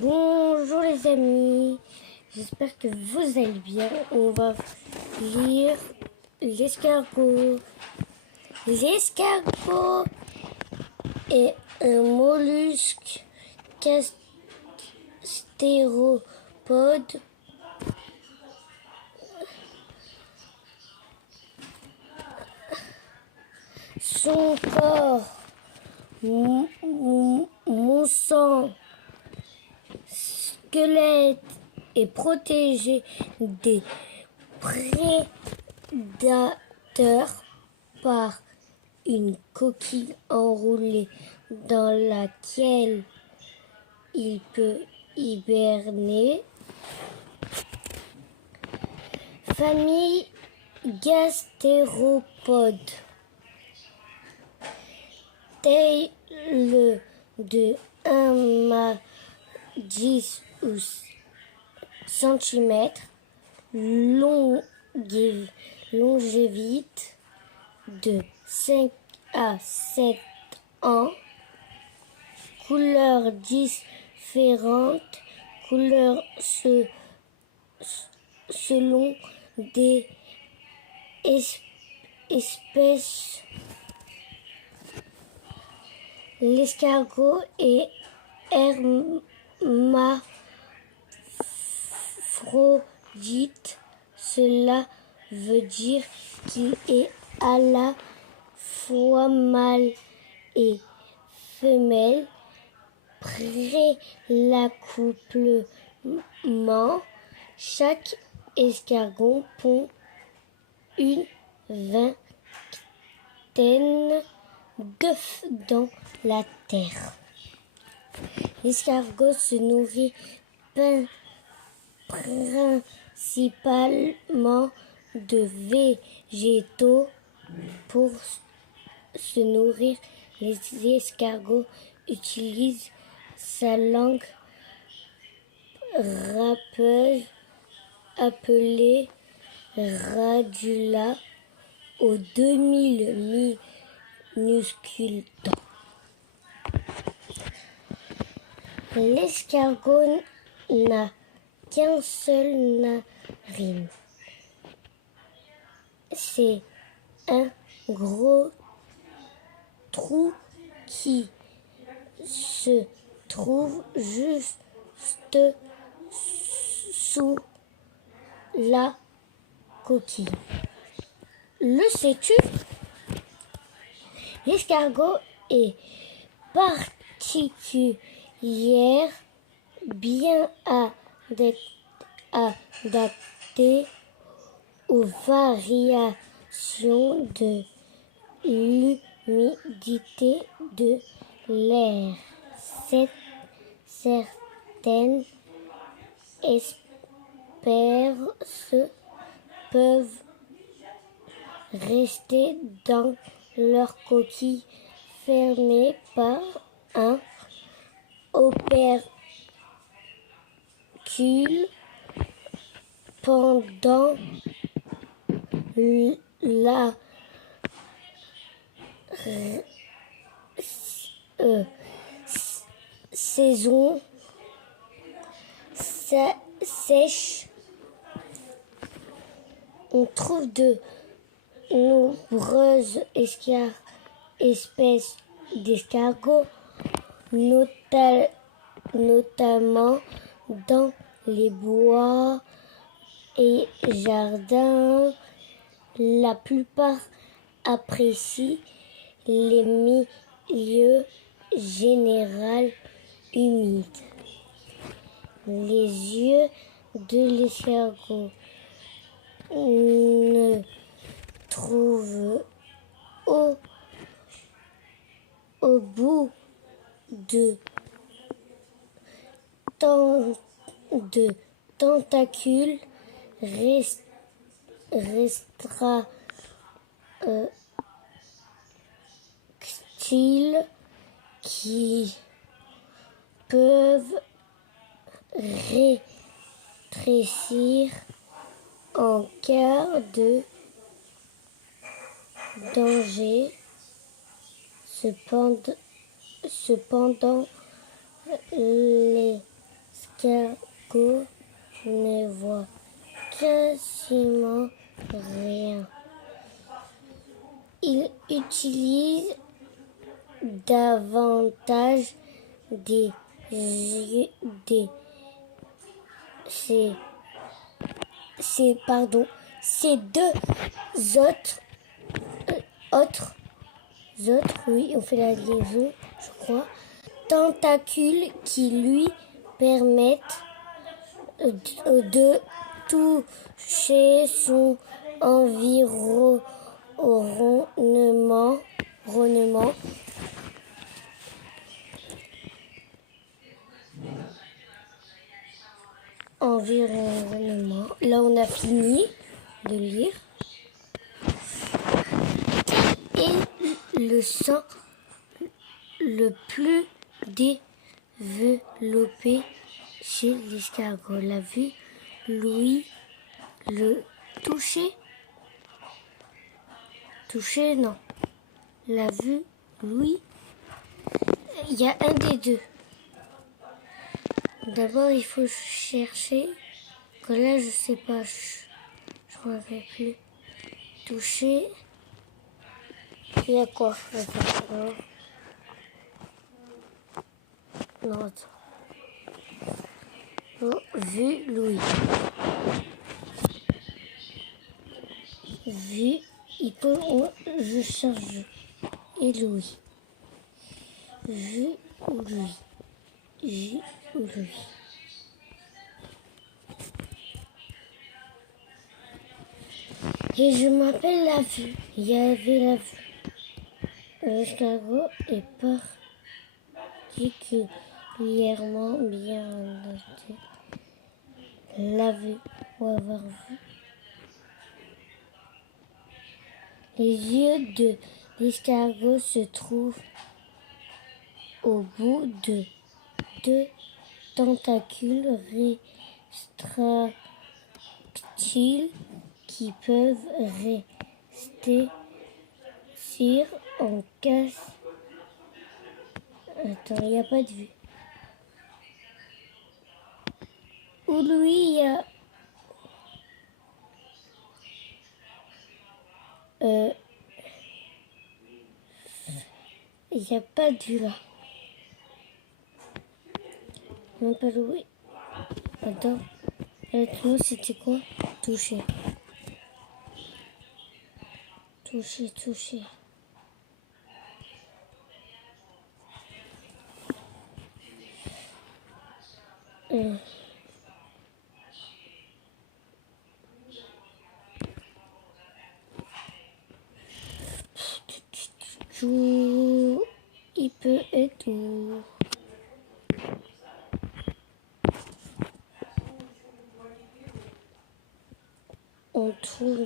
Bonjour les amis, j'espère que vous allez bien. On va lire l'escargot. L'escargot est un mollusque gastéropode son corps moussant squelette est protégé des prédateurs par une coquille enroulée dans laquelle il peut hiberner. Famille gastéropodes. Taille de 1 à 10 cm. Longévité de 5 à 7 ans. Couleurs différentes. Couleurs selon des espèces. L'escargot est hermaphrodite. Cela veut dire qu'il est à la fois mâle et femelle. Après l'accouplement, chaque escargot pond une vingtaine d'œufs dans la terre. L'escargot se nourrit principalement de végétaux. Pour se nourrir, les escargots utilisent sa langue râpeuse appelée radula aux 2000 minuscules dents. L'escargot n'a qu'un seul narine. C'est un gros trou qui se trouve juste sous la coquille. Le sais-tu? L'escargot est particulière, bien adapté aux variations de l'humidité de l'air. Certaines espèces peuvent rester dans leur coquille fermée par un opercule pendant la saison sèche. On trouve de nombreuses espèces d'escargots, notamment dans les bois et jardins. La plupart apprécient les milieux général humides. Les yeux de l'escargot ne trouvent au bout de tentacules restractiles qui peuvent rétrécir en cas de danger. Cependant, les l'escargot ne voit quasiment rien. Il utilise davantage ces deux autres, oui, on fait la liaison, je crois, tentacules qui lui permettent de toucher son environnement. Là, on a fini de lire. Et le sang le plus développé chez l'escargot. La vue, l'ouïe, le toucher. Toucher, non. La vue, l'ouïe. Il y a un des deux. D'abord, il faut chercher. Que là, je sais pas. Je ne me rappelle plus. Toucher. Il y a quoi? Attends. Non, attends. Oh, vue, l'ouïe. Vue, je cherche. Et l'ouïe. Vue ou l'ouïe. Vue ou l'ouïe. Et je m'appelle la vue. Il y avait la vue. L'escargot est particulièrement bien noté. La vue ou avoir vu. Les yeux de l'escargot se trouvent au bout de deux tentacules rétractiles qui peuvent rester en casse. Attends, il n'y a pas de vue. Ou lui, il y a... Il n'y a pas de vue là. Même pas de oui. Attends. Avec nous, c'était quoi? Toucher. Toucher. Il peut être où? On trouve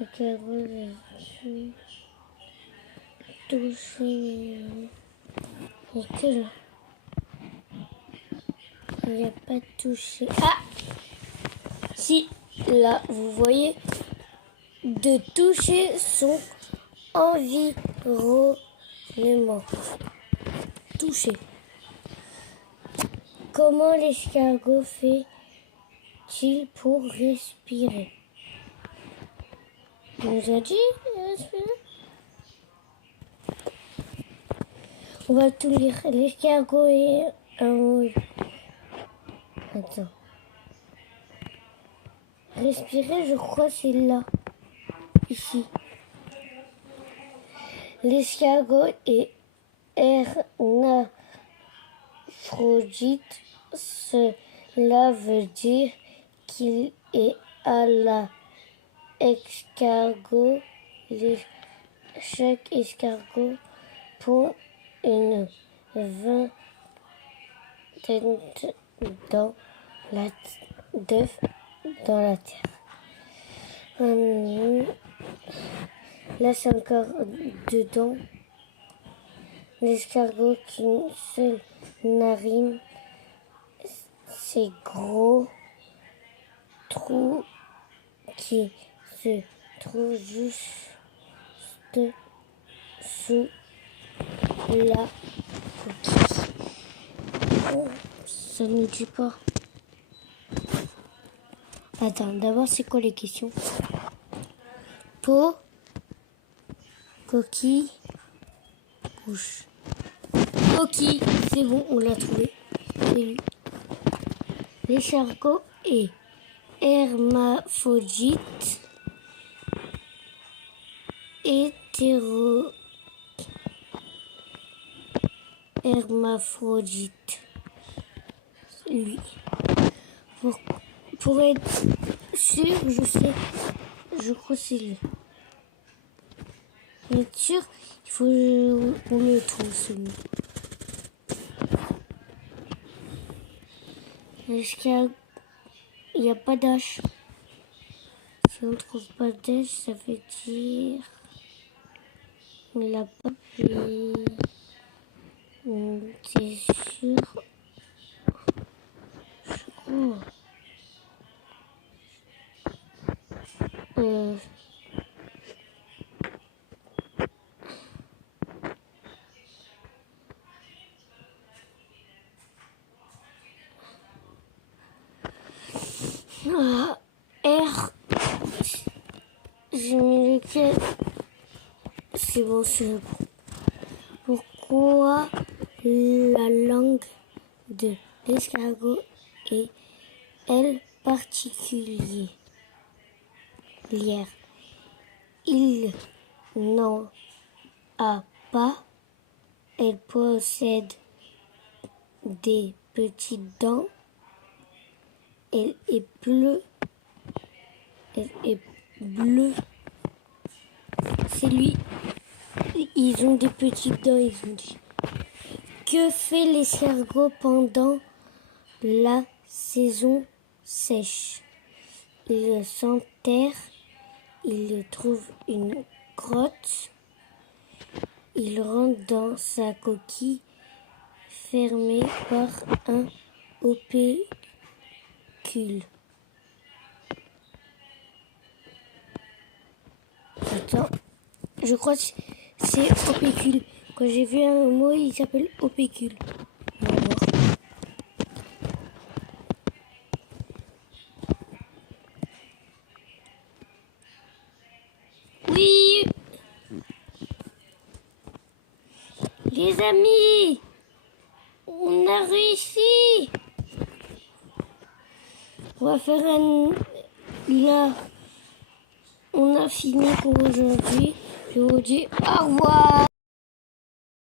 le cadre dessus. Toucher. Et que là. Il n'y a pas de toucher. Ah! Si, là, vous voyez, de toucher son environnement. Toucher. Comment l'escargot fait-il pour respirer? Il nous a dit respirer. On va tout lire. L'escargot est un... Attends. Respirer, je crois, c'est là. Ici. L'escargot est hermaphrodite. Cela veut dire qu'il est à la escargot. Chaque escargot pond une vingtaine d'œufs dans la terre. Là, c'est encore dedans. L'escargot qui a une seule narine, ces gros trous qui se trouvent juste sous la coquille. Ça ne dit pas. Attends, d'abord, c'est quoi les questions? Peau, coquille, bouche. Coquille, c'est bon, on l'a trouvé. C'est lui. L'escargot est hermaphrodite, hermaphrodite. Lui. Pour être sûr, je crois que c'est lui. Pour être sûr, il faut qu'on le trouve celui. Est-ce qu'il n'y a pas d'H? Si on ne trouve pas d'H, ça veut dire qu'il n'a pas pris. T'es sûr? Je crois. R. J'ai mis lequel? C'est bon, c'est bon. Pourquoi la langue de l'escargot est-elle particulière? Il n'en a pas. Elle possède des petites dents. Elle est bleue. C'est lui. Ils ont des petites dents, ils ont dit. Que fait l'escargot pendant la saison sèche? Il s'enterre, il trouve une grotte, il rentre dans sa coquille fermée par un opécule. Attends, je crois que c'est opécule. Quand j'ai vu un mot, il s'appelle opécule. On va voir. Oui, les amis, on a réussi. On va faire là. On a fini pour aujourd'hui. Je vous dis au revoir.